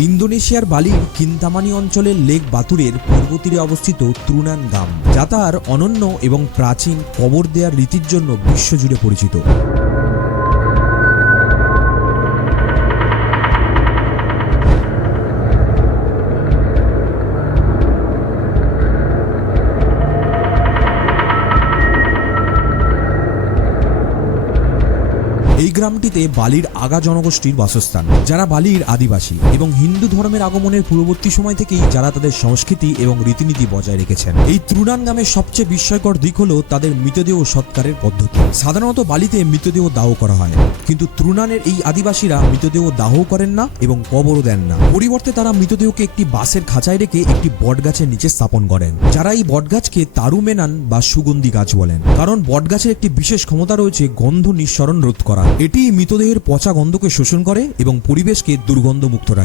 ইন্দোনেশিয়ার বালির কিন্তামানি অঞ্চলের লেক বাতুরের পূর্ব তীরে অবস্থিত ত্রুনান গ্রাম যা তার অনন্য এবং প্রাচীন কবর দেয়ার রীতির জন্য বিশ্বজুড়ে পরিচিত। এই গ্রামটিতে বালির আগা জনগোষ্ঠীর বাসস্থান, যারা বালির আদিবাসী এবং হিন্দু ধর্মের আগমনের পূর্ববর্তী সময় থেকেই যারা তাদের সংস্কৃতি এবং রীতিনীতি বজায় রেখেছেন। এই ত্রুনান গ্রামের সবচেয়ে বিস্ময়কর দিক হলো তাদের মৃতদেহ সৎকারের পদ্ধতি। সাধারণত বালিতে মৃতদেহ দাহ করা হয়, কিন্তু ত্রুনানের এই আদিবাসীরা মৃতদেহ দাহ করেন না এবং কবরও দেন না। পরিবর্তে তারা মৃতদেহকে একটি বাঁশের খাঁচায় রেখে একটি বটগাছের নিচে স্থাপন করেন। যারা এই বটগাছকে তারু মেনান বা সুগন্ধি গাছ বলেন, কারণ বটগাছের একটি বিশেষ ক্ষমতা রয়েছে গন্ধ নিঃসরণ রোধ করা। এটি মৃতদেহের পচা গন্ধকে শোষণ করে এবং পরিবেশকে দুর্গন্ধমুক্ত রাখে।